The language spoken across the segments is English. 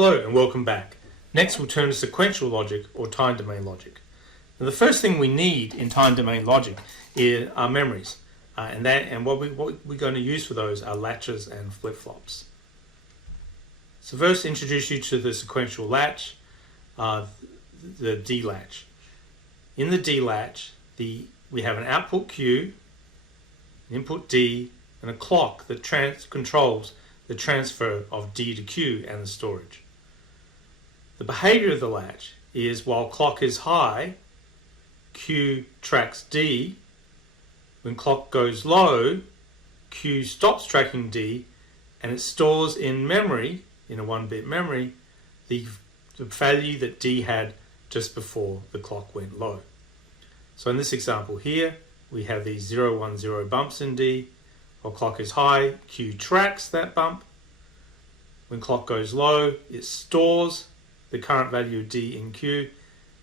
Hello and welcome back. Next we'll turn to sequential logic or time domain logic. Now, the first thing we need in time domain logic are memories, and what we're going to use for those are latches and flip-flops. So first introduce you to the sequential latch, the D-latch. In the D-latch, we have an output Q, an input D, and a clock that controls the transfer of D to Q and the storage. The behavior of the latch is while clock is high, Q tracks D. When clock goes low, Q stops tracking D and it stores in memory, in a 1-bit memory, the value that D had just before the clock went low. So in this example here, we have these 0, 1, 0 bumps in D. While clock is high, Q tracks that bump. When clock goes low, it stores the current value of D in Q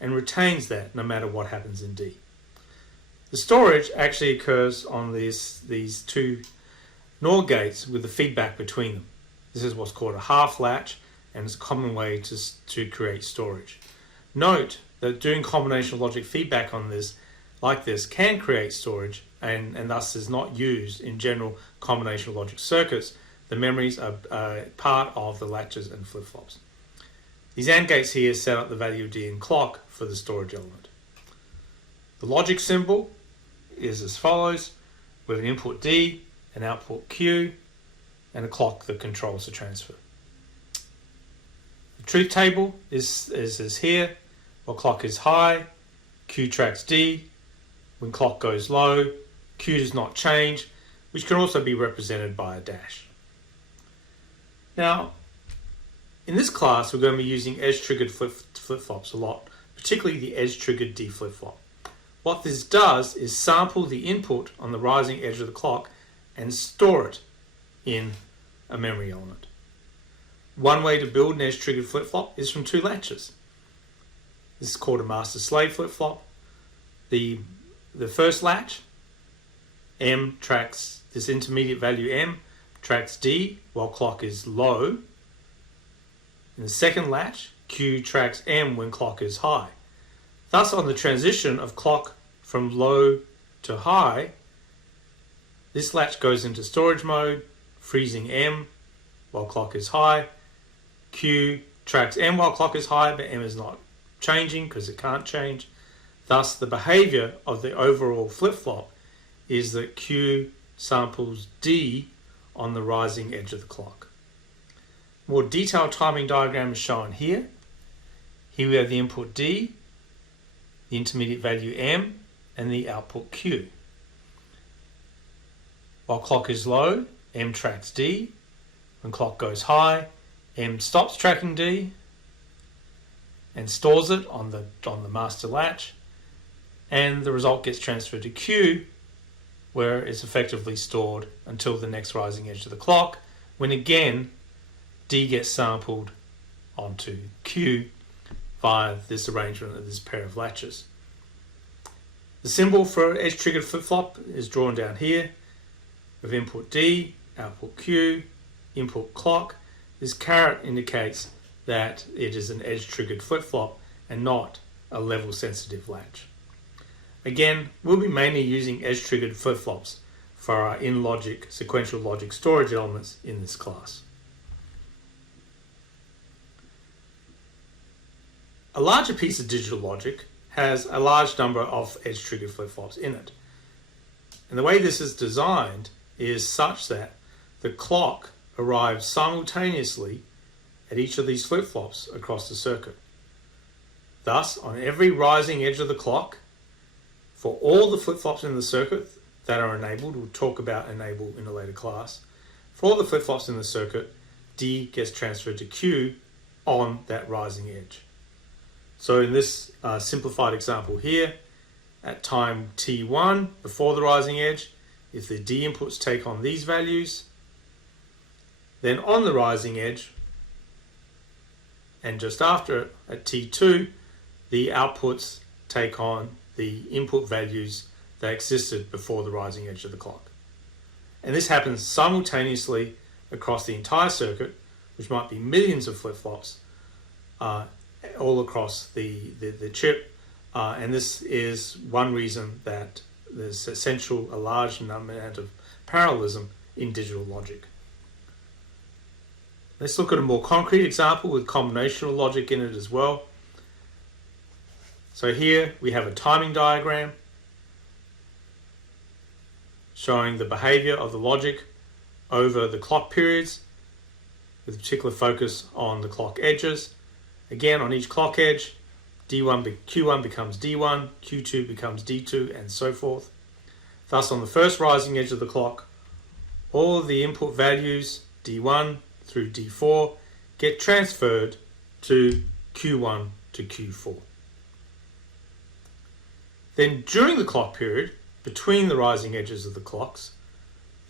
and retains that no matter what happens in D. The storage actually occurs on these two NOR gates with the feedback between them. This is what's called a half latch, and it's a common way to create storage. Note that doing combinational logic feedback on this, like this, can create storage and thus is not used in general combinational logic circuits. The memories are part of the latches and flip-flops. These AND gates here set up the value of D in clock for the storage element. The logic symbol is as follows, with an input D, an output Q, and a clock that controls the transfer. The truth table is here. While clock is high, Q tracks D. When clock goes low, Q does not change, which can also be represented by a dash. Now, in this class, we're going to be using edge-triggered flip-flops a lot, particularly the edge-triggered D flip-flop. What this does is sample the input on the rising edge of the clock and store it in a memory element. One way to build an edge-triggered flip-flop is from two latches. This is called a master-slave flip-flop. The first latch, M tracks this intermediate value M, tracks D while clock is low. In the second latch, Q tracks M when clock is high. Thus, on the transition of clock from low to high, this latch goes into storage mode, freezing M while clock is high. Q tracks M while clock is high, but M is not changing because it can't change. Thus, the behavior of the overall flip-flop is that Q samples D on the rising edge of the clock. More detailed timing diagram is shown here. Here we have the input D, the intermediate value M, and the output Q. While clock is low, M tracks D. When clock goes high, M stops tracking D and stores it on the master latch, and the result gets transferred to Q, where it's effectively stored until the next rising edge of the clock, when again D gets sampled onto Q via this arrangement of this pair of latches. The symbol for edge-triggered flip-flop is drawn down here with input D, output Q, input clock. This caret indicates that it is an edge-triggered flip-flop and not a level-sensitive latch. Again, we'll be mainly using edge-triggered flip-flops for our in-logic, sequential logic storage elements in this class. A larger piece of digital logic has a large number of edge-triggered flip-flops in it. And the way this is designed is such that the clock arrives simultaneously at each of these flip-flops across the circuit. Thus, on every rising edge of the clock, for all the flip-flops in the circuit that are enabled, we'll talk about enable in a later class, for all the flip-flops in the circuit, D gets transferred to Q on that rising edge. So in this simplified example here, at time T1, before the rising edge, if the D inputs take on these values, then on the rising edge, and just after it, at T2, the outputs take on the input values that existed before the rising edge of the clock. And this happens simultaneously across the entire circuit which might be millions of flip-flops all across the chip. And this is one reason that there's a large amount of parallelism in digital logic. Let's look at a more concrete example with combinational logic in it as well. So here we have a timing diagram showing the behavior of the logic over the clock periods, with particular focus on the clock edges. Again, on each clock edge, Q1 becomes D1, Q2 becomes D2, and so forth. Thus, on the first rising edge of the clock, all of the input values, D1 through D4, get transferred to Q1 to Q4. Then, during the clock period, between the rising edges of the clocks,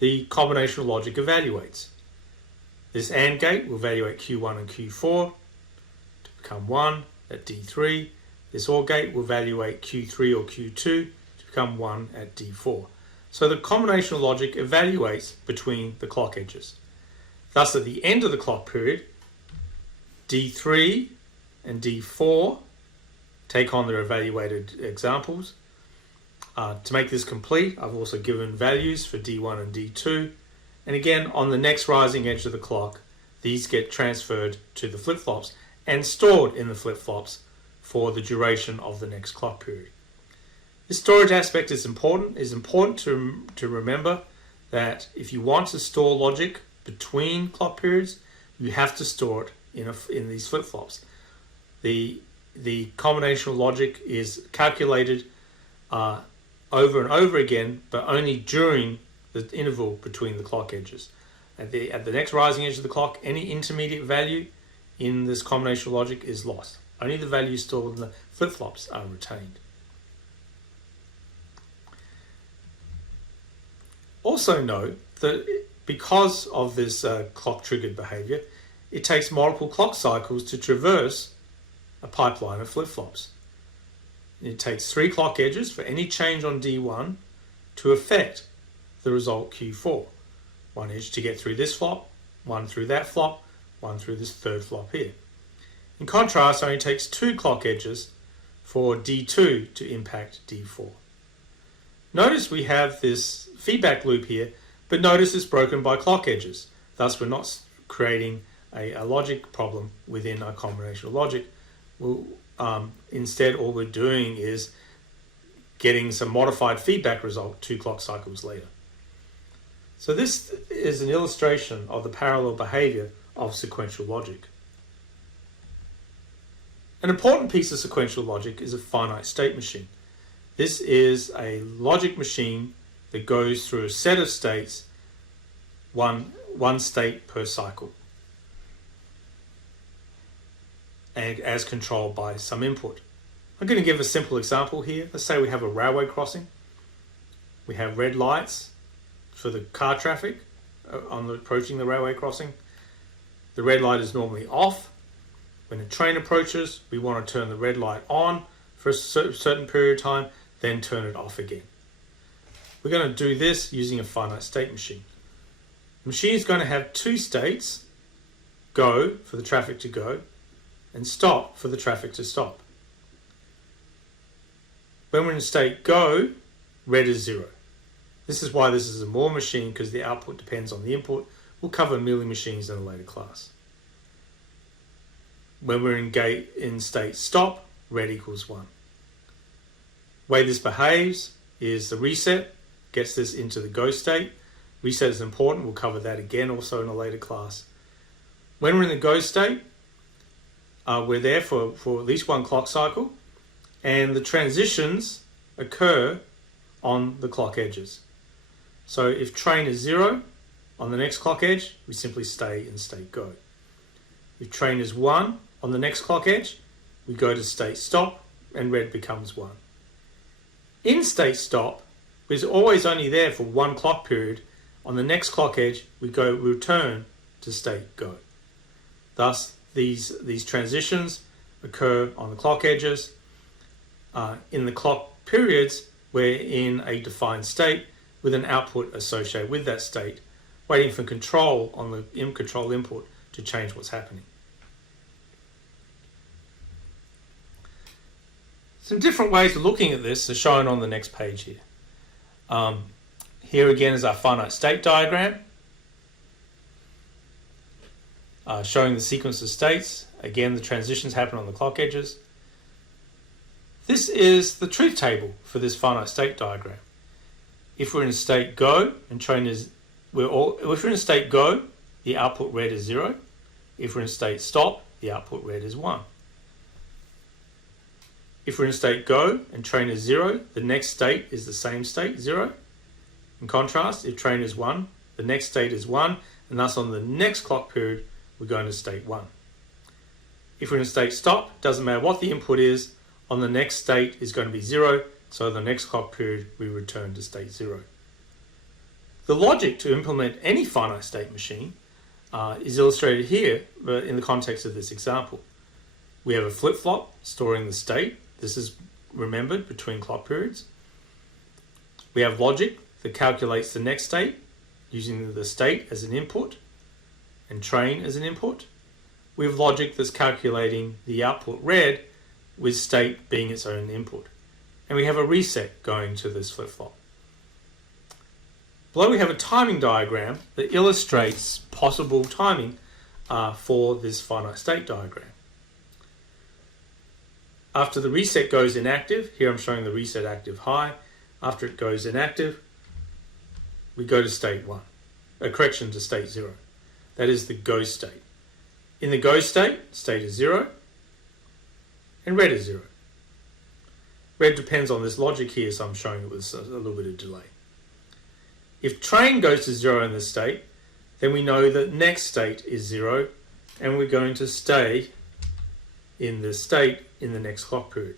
the combinational logic evaluates. This AND gate will evaluate Q1 and Q4 to become 1 at D3. This OR gate will evaluate Q3 or Q2 to become 1 at D4. So the combinational logic evaluates between the clock edges. Thus, at the end of the clock period, D3 and D4 take on their evaluated examples. To make this complete, I've also given values for D1 and D2. And again, on the next rising edge of the clock, these get transferred to the flip-flops and stored in the flip-flops for the duration of the next clock period. This storage aspect is important. It's important to remember that if you want to store logic between clock periods, you have to store it in these flip-flops. The combinational logic is calculated over and over again, but only during the interval between the clock edges. At the next rising edge of the clock, any intermediate value in this combinational logic is lost. Only the values stored in the flip-flops are retained. Also note that because of this clock-triggered behavior, it takes multiple clock cycles to traverse a pipeline of flip-flops. It takes 3 clock edges for any change on D1 to affect the result Q4. 1 edge to get through this flop, 1 through that flop, 1 through this third flop here. In contrast, it only takes 2 clock edges for D2 to impact D4. Notice we have this feedback loop here, but notice it's broken by clock edges. Thus, we're not creating a logic problem within our combinational logic. Instead, all we're doing is getting some modified feedback result 2 clock cycles later. So this is an illustration of the parallel behavior of sequential logic. An important piece of sequential logic is a finite state machine. This is a logic machine that goes through a set of states, one state per cycle, and as controlled by some input. I'm going to give a simple example here. Let's say we have a railway crossing. We have red lights for the car traffic approaching the railway crossing. The red light is normally off. When a train approaches, we want to turn the red light on for a certain period of time, then turn it off again. We're going to do this using a finite state machine. The machine is going to have 2 states, go for the traffic to go, and stop for the traffic to stop. When we're in state go, red is 0. This is why this is a Moore machine, because the output depends on the input. We'll cover milling machines in a later class. When we're in state stop, red equals 1. The way this behaves is the reset gets this into the go state. Reset is important. We'll cover that again also in a later class. When we're in the go state, we're there for at least 1 clock cycle, and the transitions occur on the clock edges. So if train is 0 on the next clock edge, we simply stay in state go. If train is 1 on the next clock edge, we go to state stop, and red becomes 1. In state stop, is always only there for 1 clock period. On the next clock edge, we return to state go. Thus, these transitions occur on the clock edges. In the clock periods, we're in a defined state with an output associated with that state, waiting for control on the control input to change what's happening. Some different ways of looking at this are shown on the next page here. Here again is our finite state diagram, showing the sequence of states. Again, the transitions happen on the clock edges. This is the truth table for this finite state diagram. If we're in state go and train is if we're in state go, the output red is 0. If we're in state stop, the output red is 1. If we're in state go and train is 0, the next state is the same state, 0. In contrast, if train is 1, the next state is 1, and thus on the next clock period, we're going to state 1. If we're in state stop, doesn't matter what the input is, on the next state is going to be 0, so the next clock period we return to state 0. The logic to implement any finite state machine is illustrated here in the context of this example. We have a flip-flop storing the state. This is remembered between clock periods. We have logic that calculates the next state using the state as an input and train as an input. We have logic that's calculating the output red with state being its own input. And we have a reset going to this flip-flop. Below we have a timing diagram that illustrates possible timing for this finite state diagram. After the reset goes inactive, here I'm showing the reset active high. After it goes inactive, we go to state 1, a correction to state 0. That is the go state. In the go state, state is 0, and red is 0. Red depends on this logic here, so I'm showing it with a little bit of delay. If train goes to 0 in this state, then we know that next state is 0, and we're going to stay in this state in the next clock period.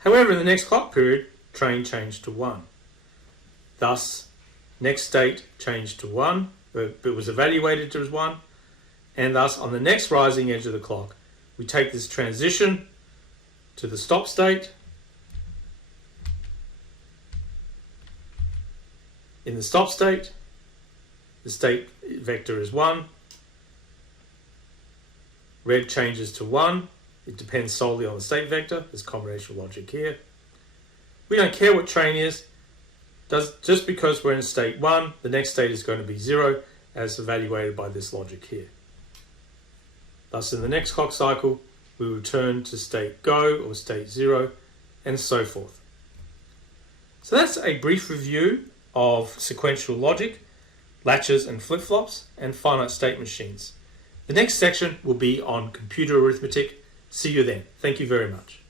However, in the next clock period, train changed to 1. Thus, next state changed to 1, but was evaluated as 1, and thus on the next rising edge of the clock, we take this transition to the stop state. In the stop state, the state vector is 1. Red changes to 1. It depends solely on the state vector. There's combinational logic here. We don't care what train is. Just because we're in state 1, the next state is going to be 0 as evaluated by this logic here. Thus, in the next clock cycle, we return to state go or state 0 and so forth. So that's a brief review of sequential logic, latches and flip-flops, and finite state machines. The next section will be on computer arithmetic. See you then. Thank you very much.